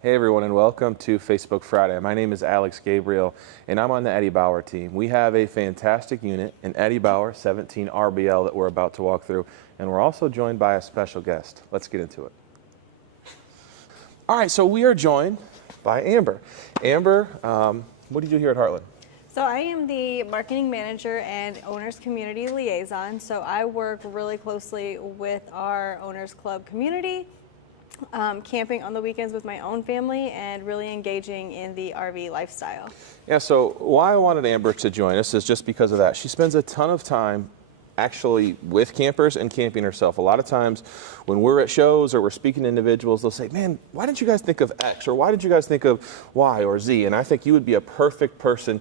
Hey everyone, and welcome to Facebook Friday. My name is Alex Gabriel and I'm on the Eddie Bauer team. We have a fantastic unit, an Eddie Bauer 17 RBL that we're about to walk through, and we're also joined by a special guest. Let's get into it. All right, so we are joined by Amber. Amber, what do you do here at Heartland? So I am the marketing manager and owners community liaison. So I work really closely with our owners club community, camping on the weekends with my own family, and really engaging in the RV lifestyle. Yeah, so why I wanted Amber to join us is just because of that. She spends a ton of time actually with campers and camping herself. A lot of times when we're at shows or we're speaking to individuals, they'll say, man, why didn't you guys think of X, or why did you guys think of Y or Z? And I think you would be a perfect person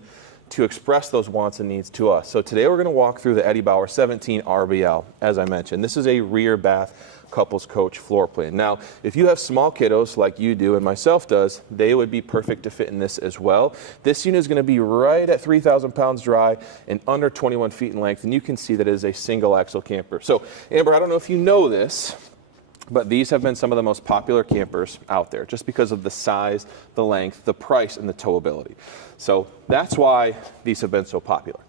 to express those wants and needs to us. So today we're going to walk through the Eddie Bauer 17 RBL. As I mentioned, this is a rear bath couples coach floor plan. Now, if you have small kiddos like you do and myself does, they would be perfect to fit in this as well. This unit is going to be right at 3,000 pounds dry and under 21 feet in length, and you can see that it is a single axle camper. So Amber, I don't know if you know this, but these have been some of the most popular campers out there just because of the size, the length, the price, and the towability. So that's why these have been so popular.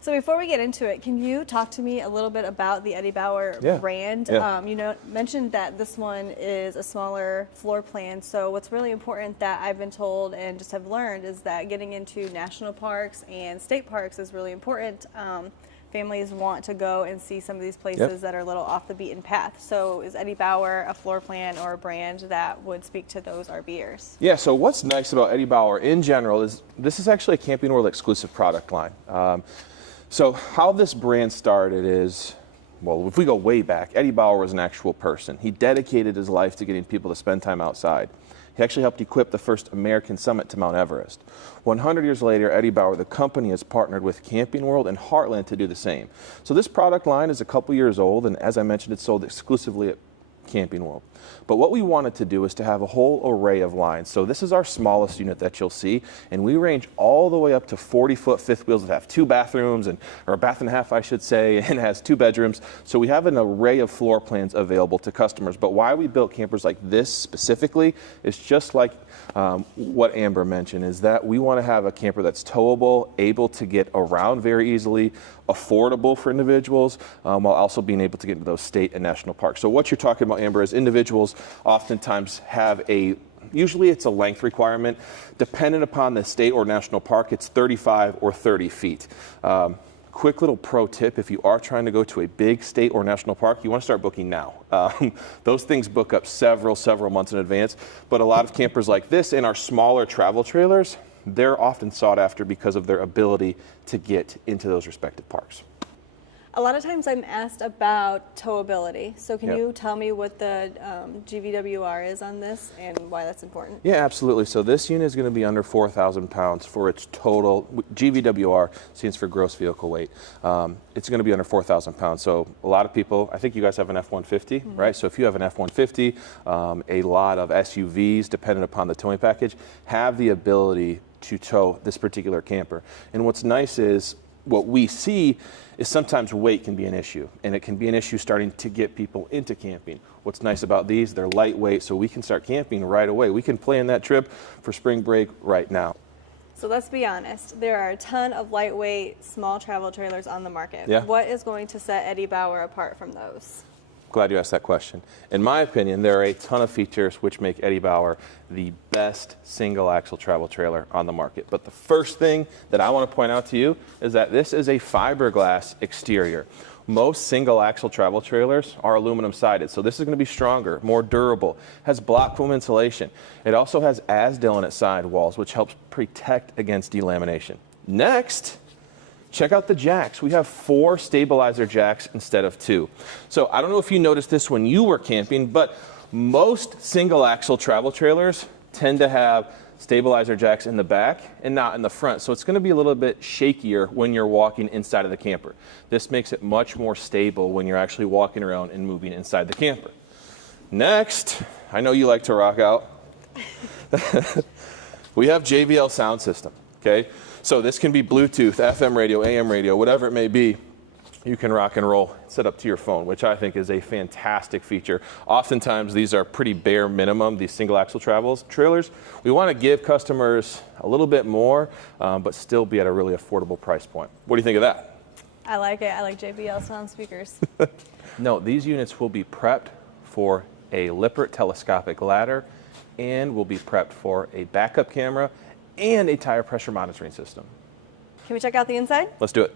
So before we get into it, can you talk to me a little bit about the Eddie Bauer brand? Yeah. You mentioned that this one is a smaller floor plan. So what's really important that I've been told and just have learned is that getting into national parks and state parks is really important. Families want to go and see some of these places that are a little off the beaten path. So is Eddie Bauer a floor plan or a brand that would speak to those RVers? Yeah, so what's nice about Eddie Bauer in general is this is actually a Camping World exclusive product line. So how this brand started is, well, if we go way back, Eddie Bauer was an actual person. He dedicated his life to getting people to spend time outside. He actually helped equip the first American summit to Mount Everest. 100 years later, Eddie Bauer, the company, has partnered with Camping World and Heartland to do the same. So this product line is a couple years old, and as I mentioned, it's sold exclusively at Camping World. But what we wanted to do is to have a whole array of lines. So this is our smallest unit that you'll see, and we range all the way up to 40-foot fifth wheels that have 2 bathrooms, or a bath and a half, I should say, and has 2 bedrooms. So we have an array of floor plans available to customers. But why we built campers like this specifically is just like what Amber mentioned, is that we want to have a camper that's towable, able to get around very easily, affordable for individuals, while also being able to get into those state and national parks. So what you're talking about, Amber, is individuals oftentimes have usually it's a length requirement. Dependent upon the state or national park, it's 35 or 30 feet. Quick little pro tip, if you are trying to go to a big state or national park, you want to start booking now. Those things book up several months in advance, but a lot of campers like this and our smaller travel trailers, they're often sought after because of their ability to get into those respective parks. A lot of times I'm asked about towability. So can you tell me what the GVWR is on this and why that's important? Yeah, absolutely. So this unit is going to be under 4,000 pounds for its total. GVWR stands for gross vehicle weight. It's going to be under 4,000 pounds. So a lot of people, I think you guys have an F-150, right? So if you have an F-150, a lot of SUVs, dependent upon the towing package, have the ability to tow this particular camper. And what's nice is, what we see is sometimes weight can be an issue, and it can be an issue starting to get people into camping. What's nice about these, they're lightweight, so we can start camping right away. We can plan that trip for spring break right now. So let's be honest, there are a ton of lightweight, small travel trailers on the market. Yeah. What is going to set Eddie Bauer apart from those? Glad you asked that question. In my opinion, there are a ton of features which make Eddie Bauer the best single axle travel trailer on the market. But the first thing that I want to point out to you is that this is a fiberglass exterior. Most single axle travel trailers are aluminum sided, so this is going to be stronger, more durable, has block foam insulation. It also has Azdel in its sidewalls, which helps protect against delamination. Next, check out the jacks. We have 4 stabilizer jacks instead of 2. So I don't know if you noticed this when you were camping, but most single axle travel trailers tend to have stabilizer jacks in the back and not in the front. So it's going to be a little bit shakier when you're walking inside of the camper. This makes it much more stable when you're actually walking around and moving inside the camper. Next, I know you like to rock out. We have JBL sound system, okay? So this can be Bluetooth, FM radio, AM radio, whatever it may be. you can rock and roll, set up to your phone, which I think is a fantastic feature. Oftentimes these are pretty bare minimum, these single axle trailers. We want to give customers a little bit more, but still be at a really affordable price point. What do you think of that? I like it. I like JBL sound speakers. No, these units will be prepped for a Lippert telescopic ladder and will be prepped for a backup camera and a tire pressure monitoring system. Can we check out the inside? Let's do it.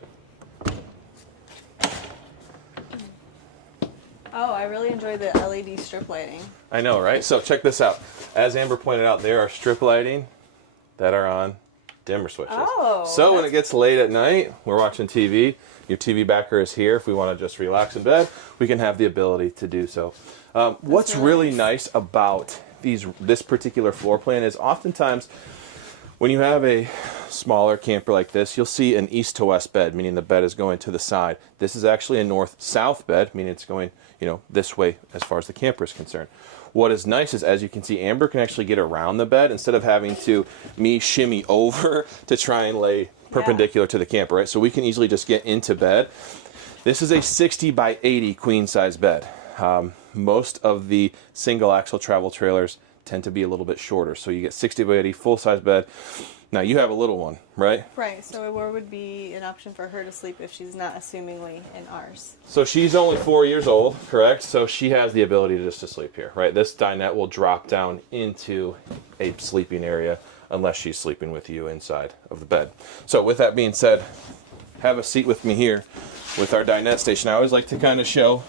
Oh, I really enjoy the LED strip lighting. I know, right? So check this out. As Amber pointed out, there are strip lighting that are on dimmer switches. Oh, so when it gets late at night, we're watching TV, your TV backer is here. If we want to just relax in bed, we can have the ability to do so. What's really nice about this particular floor plan is oftentimes when you have a smaller camper like this, you'll see an east to west bed, meaning the bed is going to the side. This is actually a north-south bed, meaning it's going, this way as far as the camper is concerned. What is nice is, as you can see, Amber can actually get around the bed instead of having me shimmy over to try and lay perpendicular to the camper, right? So we can easily just get into bed. This is a 60 by 80 queen size bed. Most of the single axle travel trailers tend to be a little bit shorter. So you get 60 by 80 full size bed. Now you have a little one, right? Right, so where would be an option for her to sleep if she's not assumingly in ours? So she's only 4 years old, correct? So she has the ability to sleep here, right? This dinette will drop down into a sleeping area unless she's sleeping with you inside of the bed. So with that being said, have a seat with me here with our dinette station. I always like to kind of show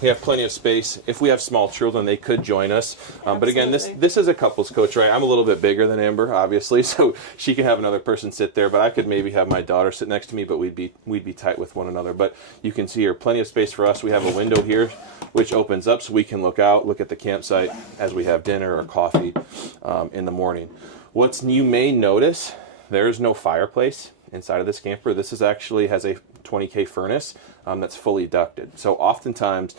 we have plenty of space. If we have small children, they could join us. But again, this is a couples coach, right? I'm a little bit bigger than Amber, obviously, so she can have another person sit there. But I could maybe have my daughter sit next to me, but we'd be tight with one another. But you can see here, plenty of space for us. We have a window here, which opens up so we can look out, look at the campsite as we have dinner or coffee in the morning. What you may notice, there's no fireplace inside of this camper. This is actually has a 20K furnace that's fully ducted. So oftentimes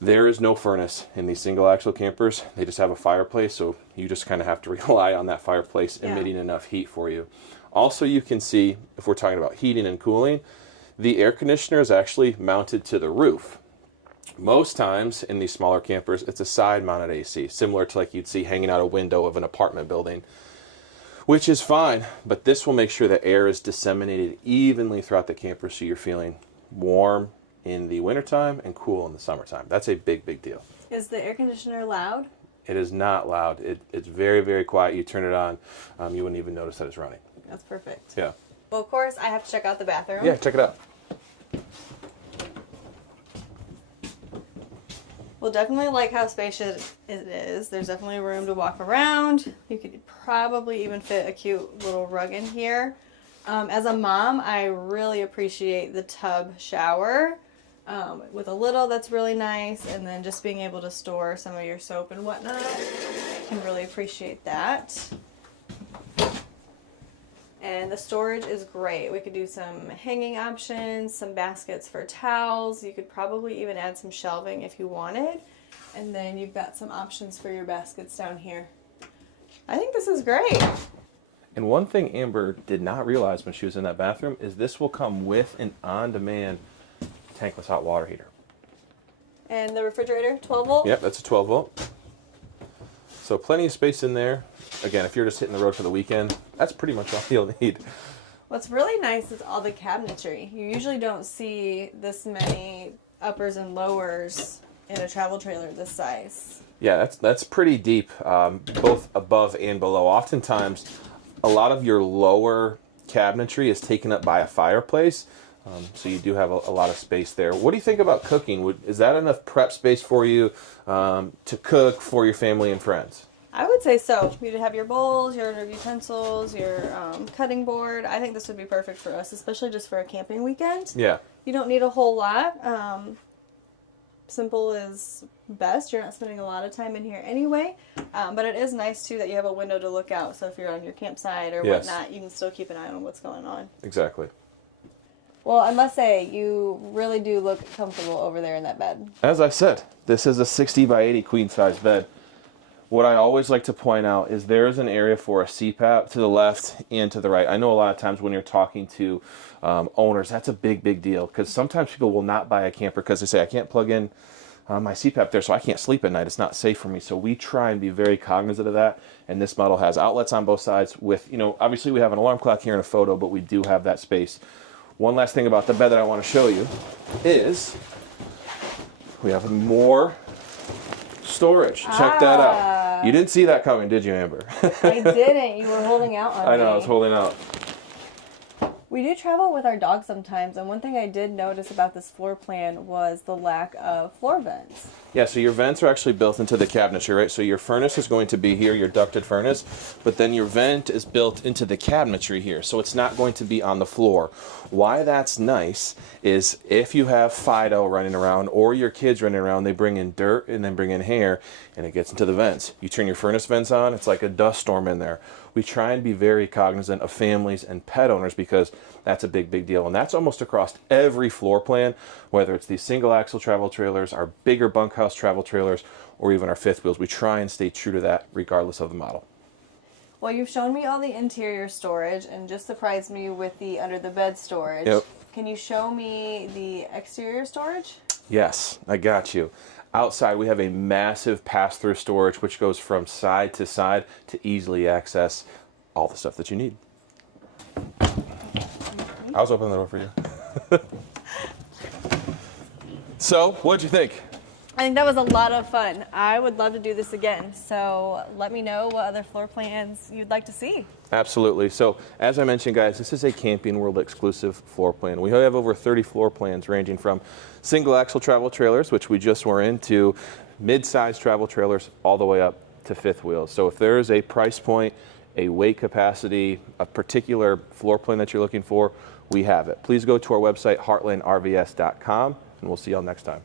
there is no furnace in these single axle campers. They just have a fireplace, so you just kind of have to rely on that fireplace emitting enough heat for you. Also, you can see, if we're talking about heating and cooling, the air conditioner is actually mounted to the roof. Most times in these smaller campers, it's a side mounted AC, similar to like you'd see hanging out a window of an apartment building, which is fine, but this will make sure that air is disseminated evenly throughout the camper so you're feeling warm in the wintertime and cool in the summertime. That's a big, big deal. Is the air conditioner loud? It is not loud. It's very, very quiet. You turn it on, you wouldn't even notice that it's running. That's perfect. Yeah. Well, of course, I have to check out the bathroom. Yeah, check it out. We'll definitely like how spacious it is. There's definitely room to walk around. You could probably even fit a cute little rug in here. As a mom, I really appreciate the tub shower with a little. That's really nice, and then just being able to store some of your soap and whatnot. Can really appreciate that. And the storage is great. We could do some hanging options, some baskets for towels. You could probably even add some shelving if you wanted. And then you've got some options for your baskets down here. I think this is great. And one thing Amber did not realize when she was in that bathroom is this will come with an on-demand tankless hot water heater. And the refrigerator, 12 volt? Yep, that's a 12 volt. So plenty of space in there. Again, if you're just hitting the road for the weekend, that's pretty much all you'll need. What's really nice is all the cabinetry. You usually don't see this many uppers and lowers in a travel trailer this size. Yeah, that's pretty deep, both above and below. Oftentimes, a lot of your lower cabinetry is taken up by a fireplace, so you do have a lot of space there. What do you think about cooking? Is that enough prep space for you to cook for your family and friends? I would say so. You'd have your bowls, your utensils, your cutting board. I think this would be perfect for us, especially just for a camping weekend. Yeah. You don't need a whole lot. Simple is best. You're not spending a lot of time in here anyway. But it is nice, too, that you have a window to look out. So if you're on your campsite or whatnot, you can still keep an eye on what's going on. Exactly. Well, I must say, you really do look comfortable over there in that bed. As I said, this is a 60 by 80 queen size bed. What I always like to point out is there's an area for a CPAP to the left and to the right. I know a lot of times when you're talking to owners, that's a big deal, because sometimes people will not buy a camper because they say, I can't plug in my CPAP there, so I can't sleep at night. It's not safe for me. So we try and be very cognizant of that. And this model has outlets on both sides with, obviously we have an alarm clock here in a photo, but we do have that space. One last thing about the bed that I want to show you is we have more storage. Check that out. You didn't see that coming, did you, Amber? I didn't. You were holding out on me. I know, I was holding out. We do travel with our dog sometimes, and one thing I did notice about this floor plan was the lack of floor vents. Yeah, so your vents are actually built into the cabinetry, right? So your furnace is going to be here, your ducted furnace, but then your vent is built into the cabinetry here, so it's not going to be on the floor. Why that's nice is if you have Fido running around or your kids running around, they bring in dirt and then bring in hair, and it gets into the vents. You turn your furnace vents on, it's like a dust storm in there. We try and be very cognizant of families and pet owners because that's a big deal. And that's almost across every floor plan, whether it's these single axle travel trailers, our bigger bunkhouse travel trailers, or even our fifth wheels. We try and stay true to that regardless of the model. Well, you've shown me all the interior storage and just surprised me with the under the bed storage. Yep. Can you show me the exterior storage? Yes, I got you. Outside, we have a massive pass-through storage, which goes from side to side to easily access all the stuff that you need. I was opening the door for you. So, what'd you think? I think that was a lot of fun. I would love to do this again. So let me know what other floor plans you'd like to see. Absolutely. So as I mentioned, guys, this is a Camping World exclusive floor plan. We have over 30 floor plans ranging from single axle travel trailers, which we just were into, mid-size travel trailers, all the way up to fifth wheels. So if there is a price point, a weight capacity, a particular floor plan that you're looking for, we have it. Please go to our website, heartlandrvs.com, and we'll see y'all next time.